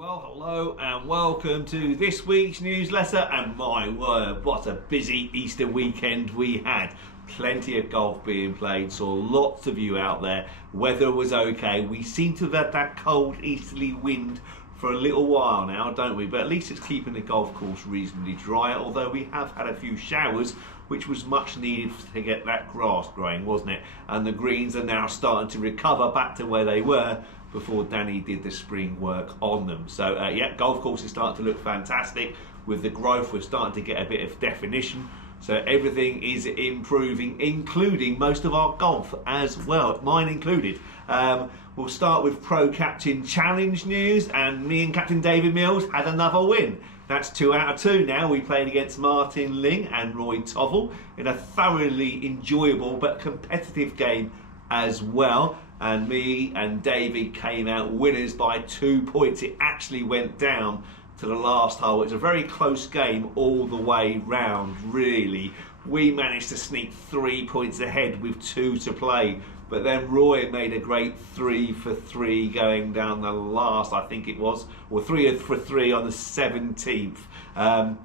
Well, hello and welcome to this week's newsletter, and my word, what a busy Easter weekend we had. Plenty of golf being played, saw lots of you out there. Weather was okay. We seem to have had that cold easterly wind for a little while now, don't we? But at least it's keeping the golf course reasonably dry, although we have had a few showers, which was much needed to get that grass growing, wasn't it? And the greens are now starting to recover back to where they were before Danny did the spring work on them. So yeah, golf course is starting to look fantastic. With the growth, we're starting to get a bit of definition. So everything is improving, including most of our golf as well, mine included. We'll start with Pro Captain Challenge news, and me and Captain David Mills had another win. That's 2 out of 2 now. We played against Martin Ling and Roy Tovell in a thoroughly enjoyable but competitive game as well. And me and David came out winners by 2 points. It actually went down to the last hole. It's a very close game all the way round, really. We managed to sneak 3 points ahead with 2 to play, but then Roy made a great 3 for 3 going down the last, I think it was, or 3 for 3 on the 17th. There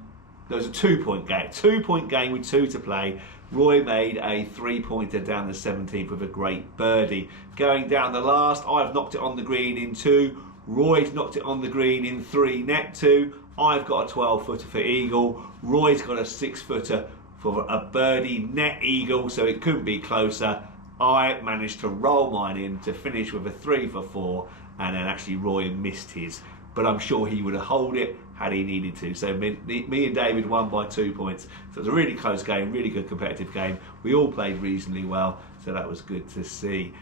was a 2-point game, 2-point game with 2 to play. Roy made a 3-pointer down the 17th with a great birdie. Going down the last, I've knocked it on the green in 2. Roy's knocked it on the green in 3 net 2. I've got a 12-footer for eagle. Roy's got a 6-footer for a birdie net eagle, so it couldn't be closer. I managed to roll mine in to finish with a 3 for 4, and then actually Roy missed his. But I'm sure he would have held it had he needed to. So me and David won by 2 points. So it was a really close game, really good competitive game. We all played reasonably well, so that was good to see.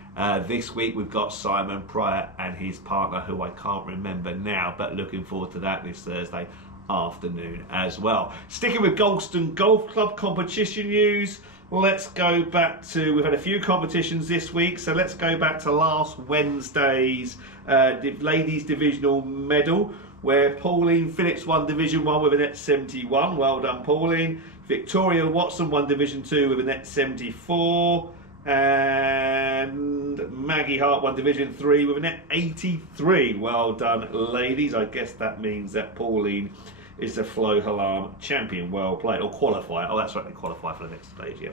This week we've got Simon Pryor and his partner, who I can't remember now, but looking forward to that this Thursday afternoon as well. Sticking with Galston Golf Club competition news, let's go back to, we've had a few competitions this week, so let's go back to last Wednesday's ladies divisional medal, where Pauline Phillips won Division 1 with a net 71. Well done, Pauline. Victoria Watson won Division 2 with a net 74. And Maggie Hart won Division 3 with a net 83. Well done, ladies. I guess that means that Pauline is the Flo Halam champion. Well played. Or qualifier. Oh, that's right, they qualify for the next stage, yeah.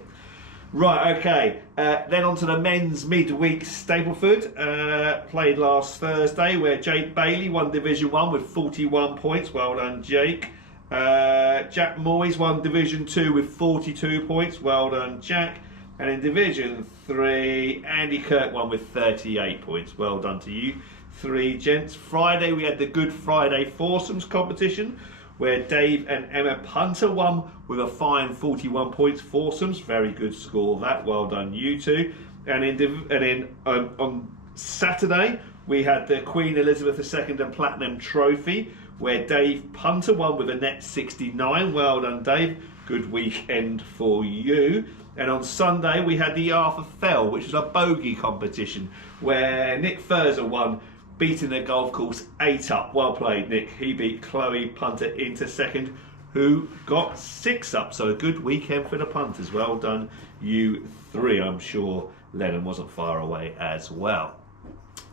Right, okay. Then on to the men's midweek Stapleford. Played last Thursday, where Jake Bailey won Division 1 with 41 points. Well done, Jake. Jack Moyes won Division 2 with 42 points. Well done, Jack. And in Division 3, Andy Kirk won with 38 points. Well done to you 3 gents. Friday, we had the Good Friday foursomes competition, where Dave and Emma Punter won with a fine 41 points foursomes. Very good score that. Well done, you two. And on Saturday, we had the Queen Elizabeth II and Platinum Trophy, where Dave Punter won with a net 69. Well done, Dave. Good weekend for you. And on Sunday, we had the Arthur Fell, which was a bogey competition, where Nick Furzer won, beating the golf course 8 up. Well played, Nick. He beat Chloe Punter into second, who got 6 up. So a good weekend for the punters. Well done, you 3. I'm sure Lennon wasn't far away as well.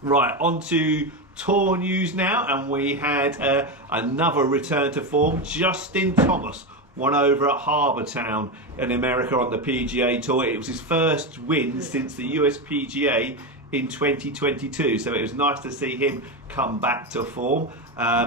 Right, on to tour news now, and we had another return to form. Justin Thomas won over at Harbour Town in America on the PGA Tour. It was his first win since the US PGA in 2022, so it was nice to see him come back to form.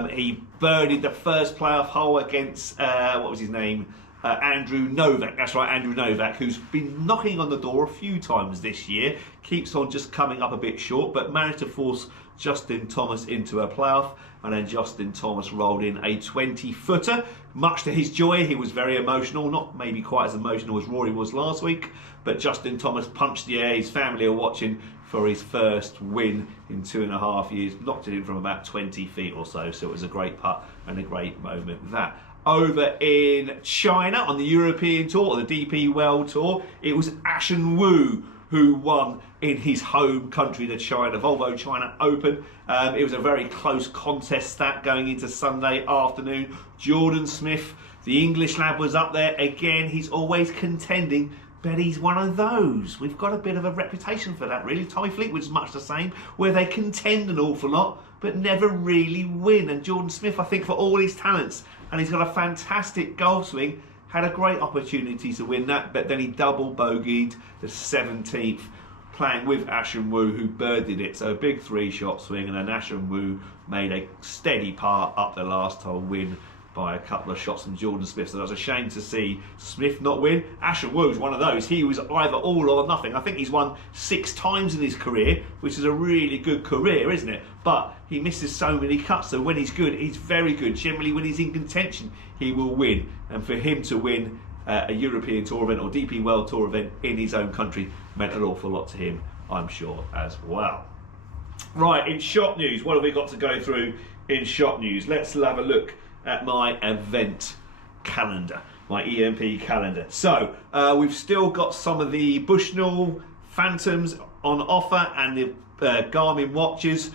He birdied the first playoff hole against what was his name, Andrew Novak. That's right, Andrew Novak, who's been knocking on the door a few times this year, keeps on just coming up a bit short, but managed to force Justin Thomas into a playoff, and then Justin Thomas rolled in a 20-footer. Much to his joy, he was very emotional, not maybe quite as emotional as Rory was last week, but Justin Thomas punched the air. His family are watching for his first win in 2.5 years, knocked it in from about 20 feet or so, so it was a great putt and a great moment that. Over in China on the European Tour, or the DP World Tour, it was Ashen Wu who won in his home country, the Volvo China Open. It was a very close contest that going into Sunday afternoon. Jordan Smith, the English lad, was up there again. He's always contending, but he's one of those. We've got a bit of a reputation for that, really. Tommy Fleetwood's much the same, where they contend an awful lot, but never really win. And Jordan Smith, I think, for all his talents, and he's got a fantastic golf swing, had a great opportunity to win that, but then he double bogeyed the 17th, playing with Ashen Wu, who birdied it. So a big 3-shot swing, and then Ashen Wu made a steady par up the last hole, win by a couple of shots from Jordan Smith. So that was a shame to see Smith not win. Ashen Wu's one of those. He was either all or nothing. I think he's won 6 times in his career, which is a really good career, isn't it? But he misses so many cuts, so when he's good, he's very good. Generally, when he's in contention, he will win. And for him to win a European Tour event or DP World Tour event in his own country meant an awful lot to him, I'm sure, as well. Right, in shop news, what have we got to go through in shop news? Let's have a look at my event calendar, my EMP calendar. So we've still got some of the Bushnell Phantoms on offer, and the Garmin watches,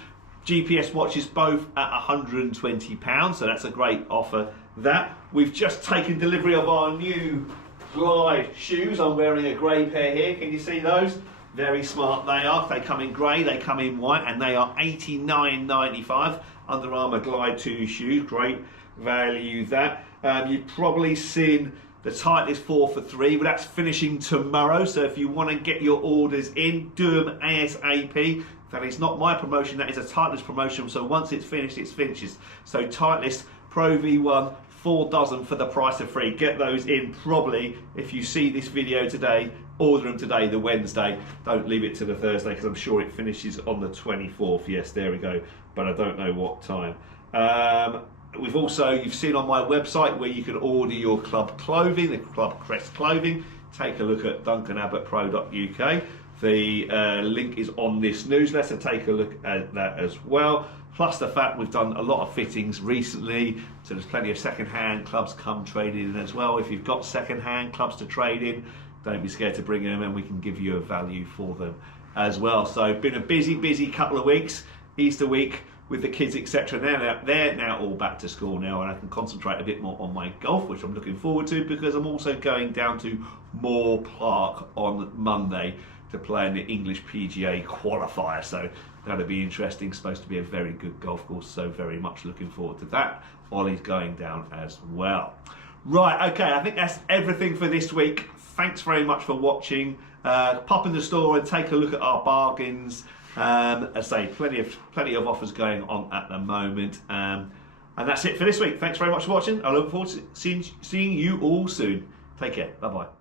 GPS watches, both at £120. So that's a great offer. That we've just taken delivery of our new Glide shoes. I'm wearing a grey pair here. Can you see those? Very smart they are. They come in grey, they come in white, and they are $89.95. Under Armour Glide 2 shoes. Great value that. You've probably seen the Titleist 4 for 3, but that's finishing tomorrow. So if you want to get your orders in, do them ASAP. That is not my promotion, that is a Titleist promotion. So once it's finished, it finishes. So Titleist Pro V1, 4 dozen for the price of 3. Get those in probably, if you see this video today, order them today, the Wednesday. Don't leave it to the Thursday, because I'm sure it finishes on the 24th. Yes, there we go, but I don't know what time. We've also, you've seen on my website where you can order your club clothing, the Club Crest clothing. Take a look at duncanabbottpro.uk. The link is on this newsletter. Take a look at that as well. Plus the fact we've done a lot of fittings recently, so there's plenty of second-hand clubs come trading in as well. If you've got second-hand clubs to trade in, don't be scared to bring them, and we can give you a value for them as well. So been a busy couple of weeks. Easter week with the kids, etc. They're now all back to school now, and I can concentrate a bit more on my golf, which I'm looking forward to, because I'm also going down to Moore Park on Monday to play in the English PGA qualifier. So that'll be interesting. Supposed to be a very good golf course, so very much looking forward to that. Ollie's going down as well. Right, okay, I think that's everything for this week. Thanks very much for watching. Pop in the store and take a look at our bargains. As I say, plenty of offers going on at the moment. And that's it for this week. Thanks very much for watching. I look forward to seeing you all soon. Take care. Bye-bye.